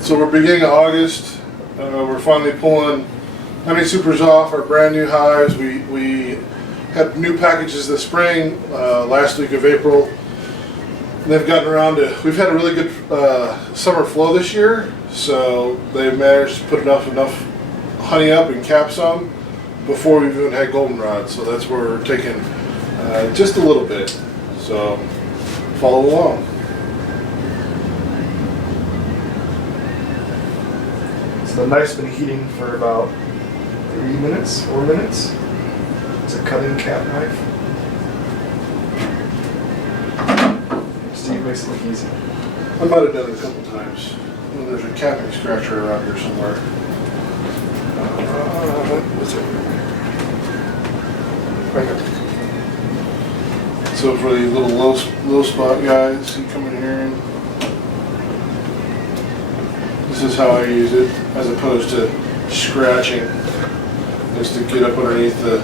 So we're beginning of August. We're finally pulling honey supers off our brand new hives. We had new packages this spring, last week of April. They've gotten around to, we've had a really good summer flow this year, so they've managed to put enough honey up and caps on before we've even had goldenrod. So that's where we're taking just a little bit. So follow along. So the knife's been heating for about 4 minutes. It's a cutting cap knife. Steve makes it look easy. I might have done it a couple times. Well, there's a capping scratcher around here somewhere. What's it? Right here. So for the little low spot guys, you come in here and this is how I use it, as opposed to scratching, is to get up underneath the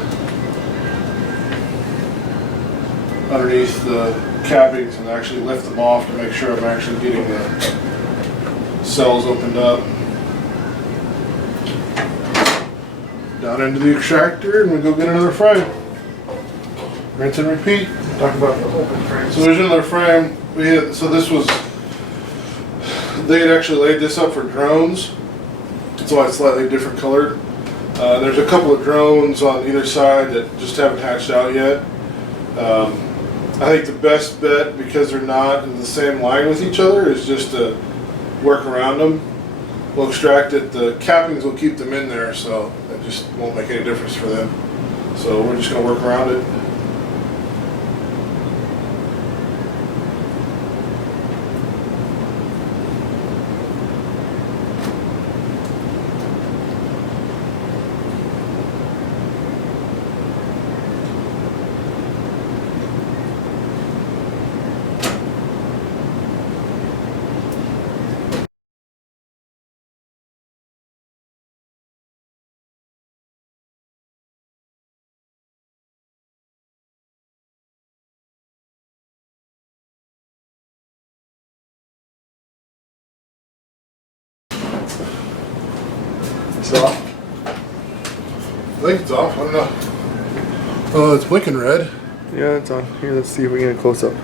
cappings and actually lift them off to make sure I'm actually getting the cells opened up. Down into the extractor and we go get another frame. Rinse and repeat. Talk about the open frame. So there's another frame. So this was, they had actually laid this up for drones. That's why it's slightly different colored. There's a couple of drones on either side that just haven't hatched out yet. I think the best bet, because they're not in the same line with each other, is just to work around them. We'll extract it. The cappings will keep them in there, so it just won't make any difference for them. So we're just going to work around it. It's off. I think it's off. I don't know. Oh, it's blinking red. Yeah, it's on. Here, let's see if we can get a close up.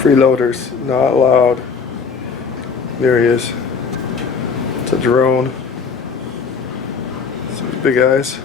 Freeloaders, not allowed. There he is. It's a drone. Some big eyes.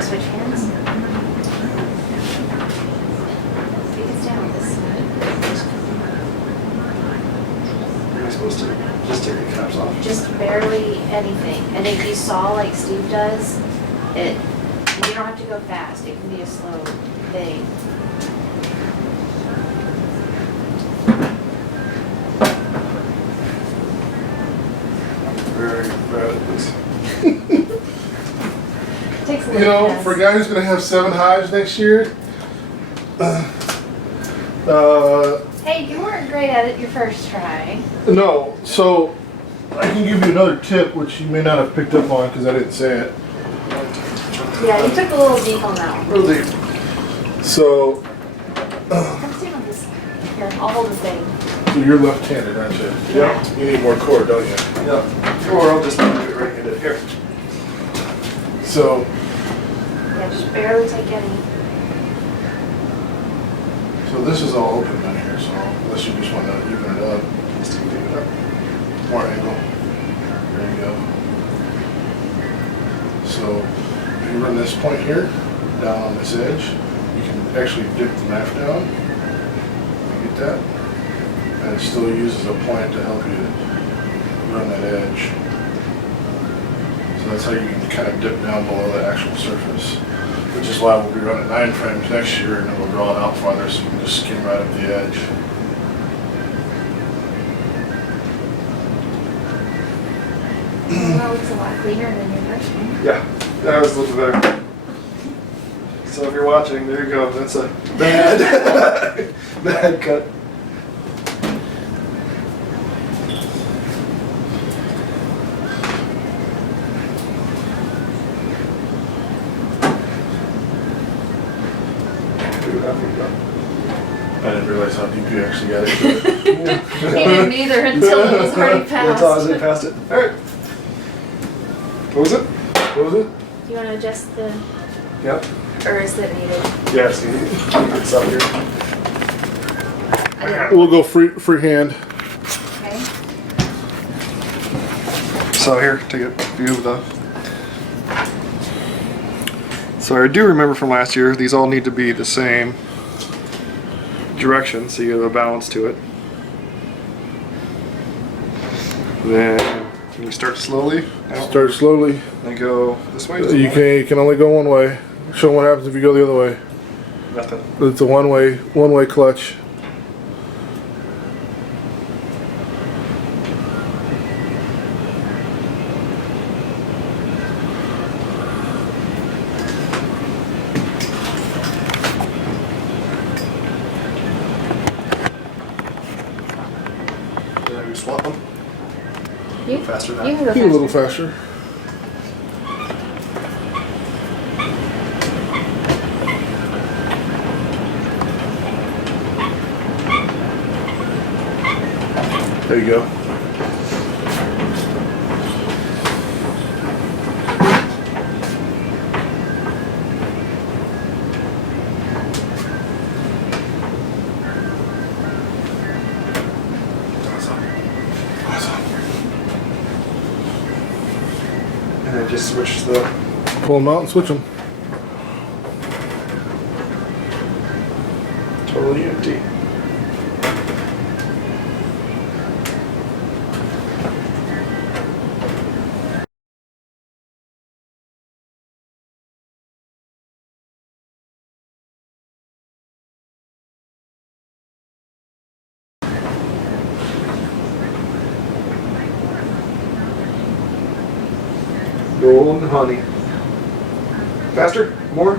Switch hands. Take it down this side. Am I supposed to just take the caps off? Just barely anything. And if you saw like Steve does, you don't have to go fast. It can be a slow thing. I'm very bad at this. Takes a You little know, for a guy who's going to have 7 hives next year, Hey, you weren't great at it your first try. no. So I can give you another tip, which you may not have picked up on because I didn't say it. Yeah, you took a little deep on that one. Really. So, Come sit on this side. Here, I'll hold the thing. so you're left-handed, aren't you? Yeah. You need more cord, don't you? Yeah. Or I'll just do it right-handed here. So, Yeah, just barely take any. so this is all open down here. So unless you just want to even it up, Just even it up. more angle. There you go. So if you run this point here down on this edge, you can actually dip the knife down. You get that, and it still uses a point to help you run that edge. So that's how you can kind of dip down below the actual surface, which is why we'll be running 9 frames next year, and then we'll draw it out farther so you can just skim right up the edge. Well, it looks a lot cleaner than your first one. Yeah, that was a little better. So if you're watching, there you go. That's a bad, bad cut. I didn't realize how deep you actually got into it. He didn't either until it was already passed. Until I was already past it. All right. What was it? What was it? Do you want to adjust the, Yep. or is it needed? Yeah, see, it's up here. I didn't. We'll go freehand. Okay. So here, take a view of the. So I do remember from last year, these all need to be the same direction, so you have a balance to it. Then you start slowly. Start slowly. Then go this way. You can only go one way. Show them what happens if you go the other way. Nothing. It's a one way clutch. Then we swap them. You, Faster now. you can go Be a little faster. faster. There you go. And then just switch the. Pull them out and switch them. Totally empty. Golden honey. Faster? More?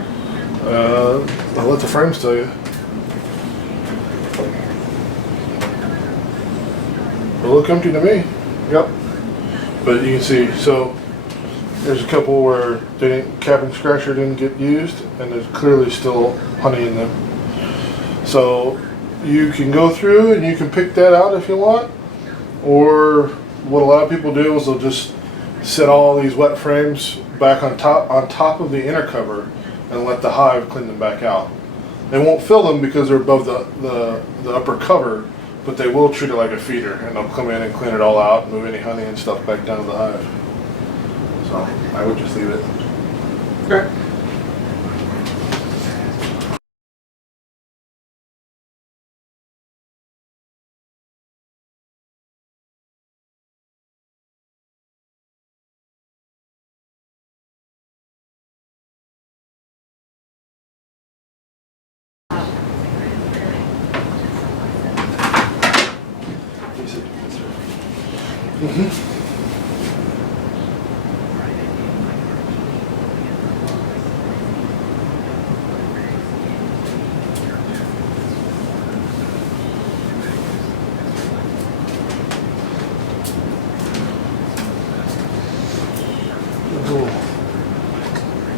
I'll let the frames tell you. They look empty to me. Yep. But you can see, so there's a couple where they didn't, cap and scratcher didn't get used, and there's clearly still honey in them. So you can go through and you can pick that out if you want, or what a lot of people do is they'll just set all these wet frames back on top of the inner cover and let the hive clean them back out. They won't fill them because they're above the upper cover, but they will treat it like a feeder, and they'll come in and clean it all out and move any honey and stuff back down to the hive. So I would just leave it. Okay.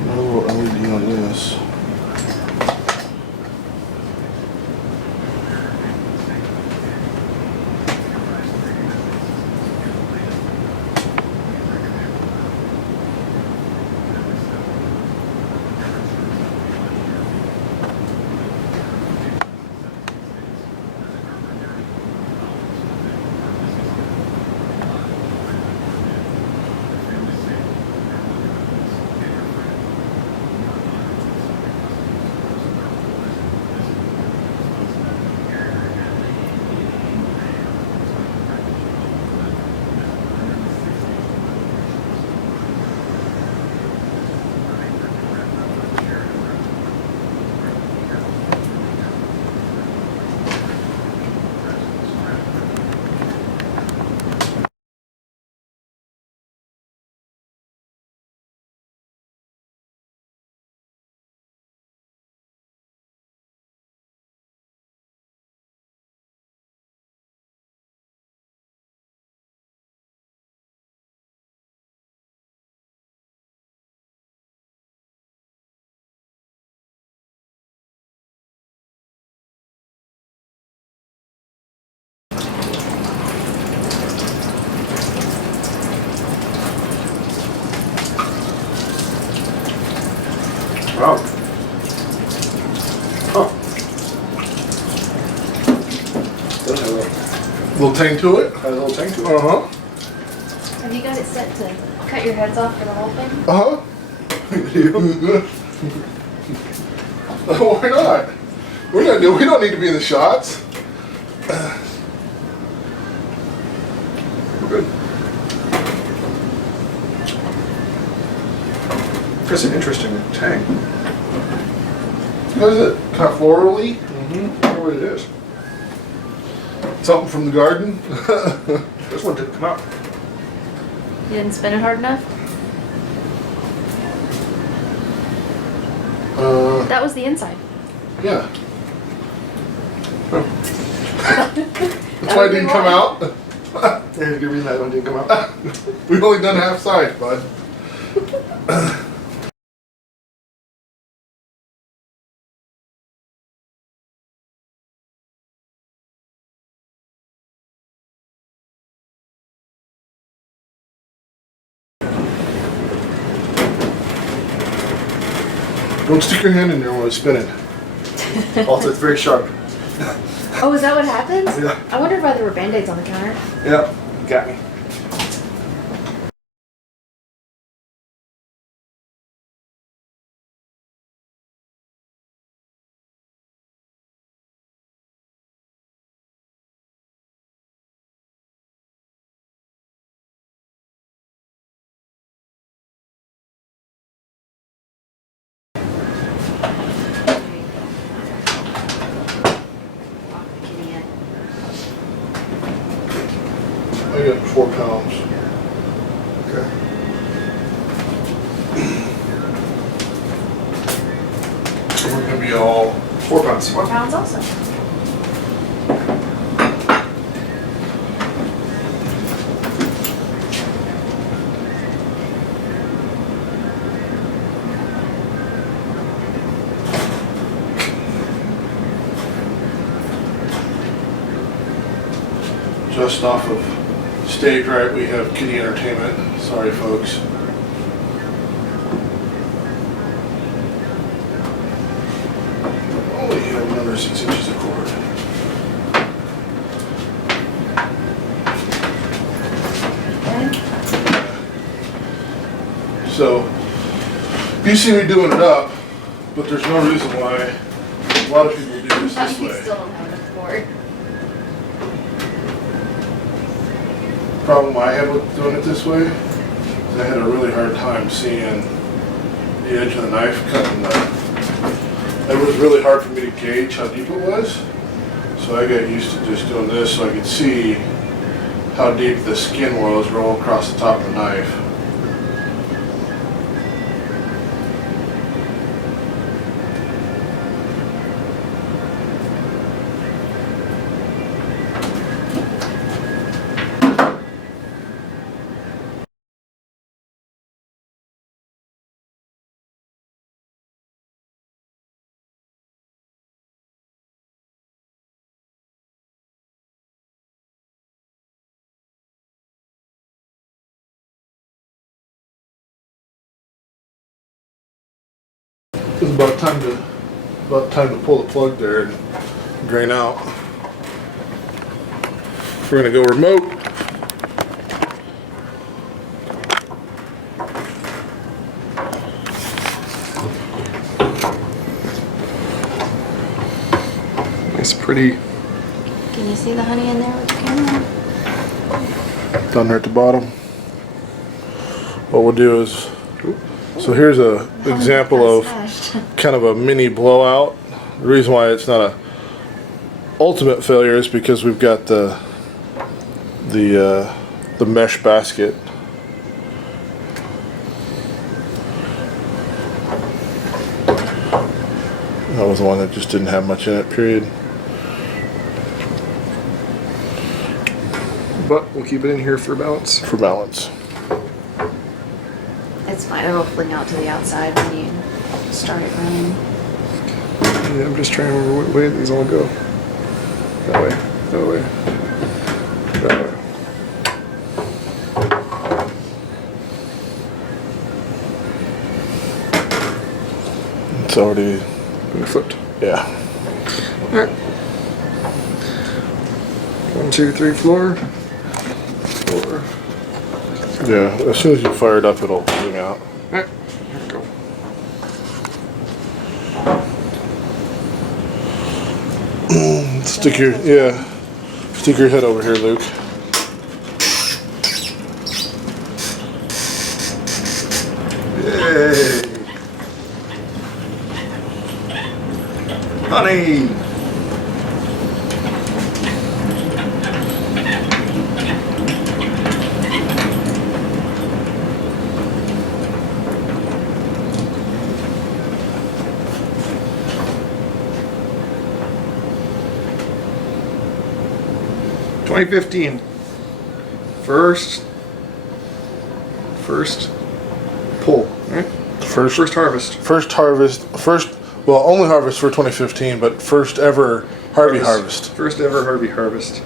A little LED on this. tang to it. Has a little tang to it. Uh-huh. Have you got it set to cut your heads off for the whole thing? Uh-huh. Why not? We don't need to be in the shots. We're good. That's an interesting tang. What is it? Kind of florally? Mm-hmm. I don't know what it is. Something from the garden? This one didn't come out. You didn't spin it hard enough? That was the inside. Yeah. Oh. That's why it didn't come out. There's a good reason that one didn't come out. We've only done half size, bud. Don't stick your hand in there while it's spinning. Also, it's very sharp. Oh, is that what happens? Yeah. I wondered why there were Band-Aids on the counter. Yeah, got me. Lock the kitty in. I got 4 pounds. Okay. We're gonna be all 4 pounds. 4 pounds also. just off of stage right. We have kiddie entertainment. Sorry, folks. Only have another 6 inches of cord. So, you see me doing it up, but there's no reason why a lot of people do this You way. still don't have enough cord. Problem I had with doing it this way is I had a really hard time seeing the edge of the knife cutting the... It was really hard for me to gauge how deep it was, so I got used to just doing this so I could see how deep the skin was roll across the top of the knife. It was about time to pull the plug there and drain out. We're gonna go remote. Nice, pretty. Can you see the honey in there with the camera? Down there at the bottom. What we'll do is, so here's a example of kind of a mini blowout. The reason why it's not a ultimate failure is because we've got the mesh basket. That was the one that just didn't have much in it, period. But we'll keep it in here for balance. For balance. It's fine. It'll fling out to the outside when you start it running. Yeah, I'm just trying to remember what way these all go. That way. That way. That way. It's already, And flipped. yeah. Alright. 1, 2, 3, floor. 4. Yeah, as soon as you fire it up, it'll zoom out. Alright, here we go. Stick your head over here, Luke. Yay! Honey! $20.15. First pull, right? First harvest. Well, only harvest for 2015, but first ever Harvey harvest. First ever Harvey harvest.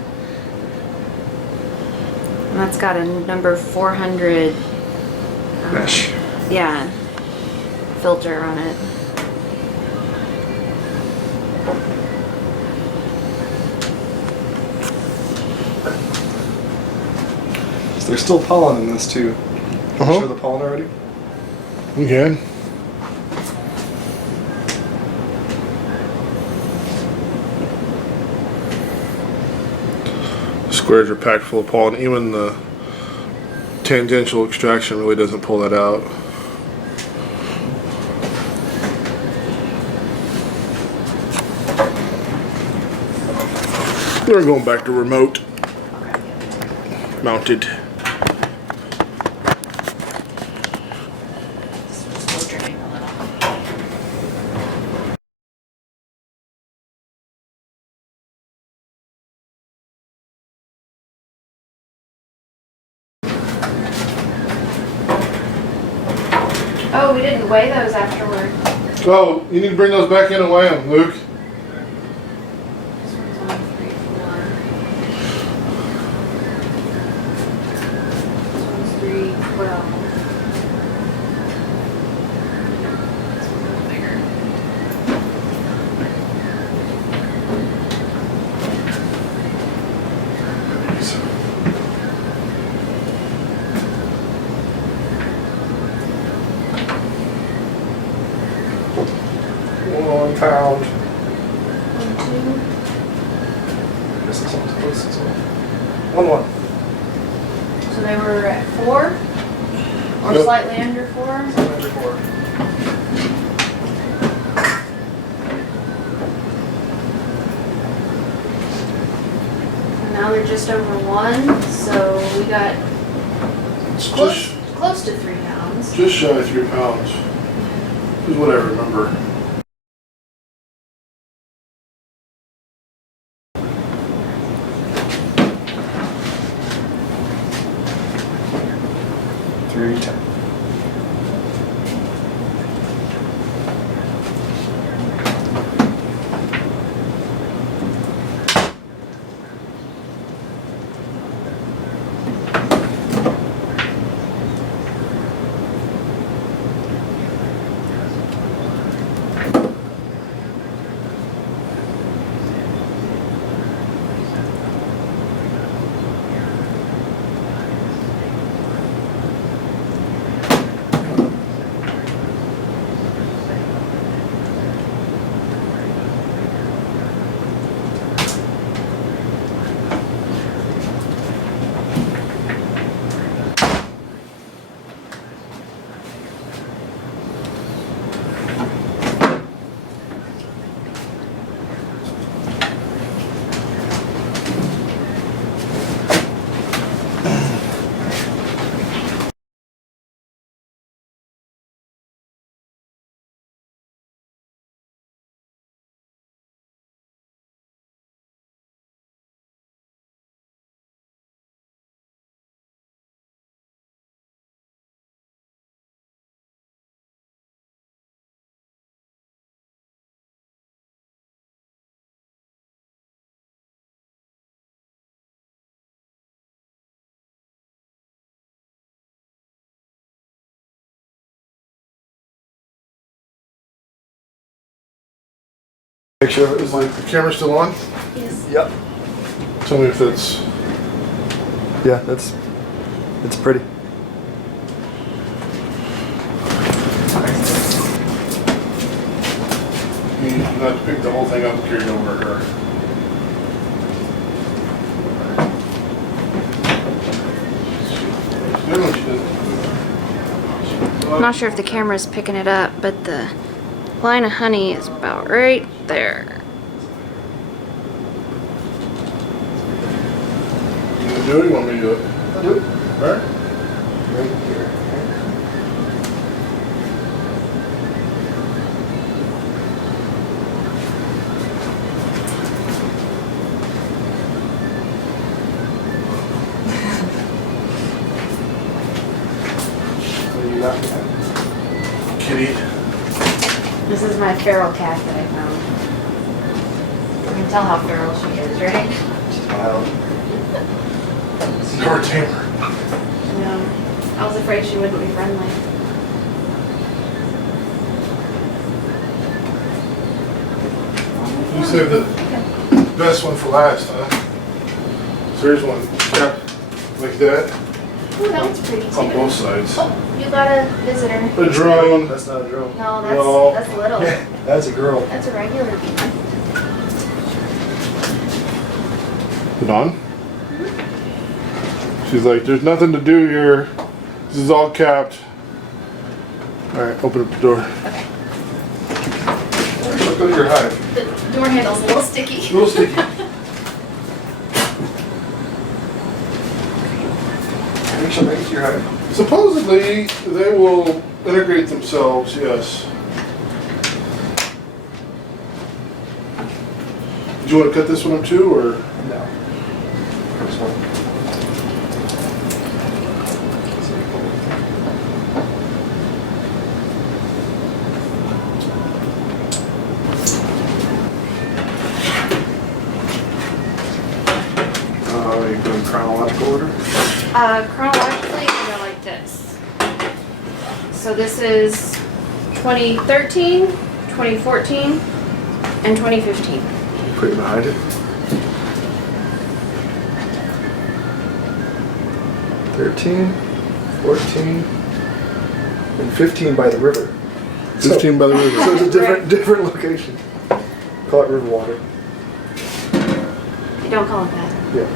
And that's got a number 400. Mesh. Yeah. Filter on it. So there's still pollen in this too. Can you Uh-huh. show the pollen already? You can. Squares are packed full of pollen. Even the tangential extraction really doesn't pull that out. We're going back to remote mounted. Slow draining a little. Oh, we didn't weigh those afterward. Oh, you need to bring those back in and weigh them, Luke. This one's only 3, 4. This one's 3, 12. This one's a little bigger. £1 pound. 1, 2. I guess this one's close as well. 1. So they were at 4? Or Yep. slightly under 4? Number 4. And now they're just over 1, so we got close, close to 3 pounds. Just shy of 3 pounds. Is what I remember. $3.10. Picture of it is like, The camera still on? Yes. yep. Tell me if that's. Yeah, it's pretty. You have to pick the whole thing up and carry it over to her. I'm not sure if the camera's picking it up, but the line of honey is about right there. You gonna do it or you want me to do it? I'll do it. Alright? Right here. What are you laughing at? Kitty. This is my feral cat that I found. You can tell how feral she is, right? She's wild. You're a tamer. No. I was afraid she wouldn't be friendly. You saved the best one for last, huh? So here's one. Yeah. Like that. Ooh, that one's pretty too. On both sides. Oh, you got a visitor. A drone. That's not a drone. No, No. that's little. That's a girl. That's a regular bee. Put on. She's like, there's nothing to do here. This is all capped. Alright, open up the door. Okay. Look at your hive. The door handle's a little sticky. A little sticky. Make sure make it to your hive. Supposedly, they will integrate themselves, yes. Do you want to cut this one up too, or? No. First one. Are you going chronological order? Chronologically, we go like this. So this is 2013, 2014, and 2015. Put it behind it. 13, 14, and 15 by the river. 15 by the river. So it's a different location. Call it river water. You don't call it that. Yeah.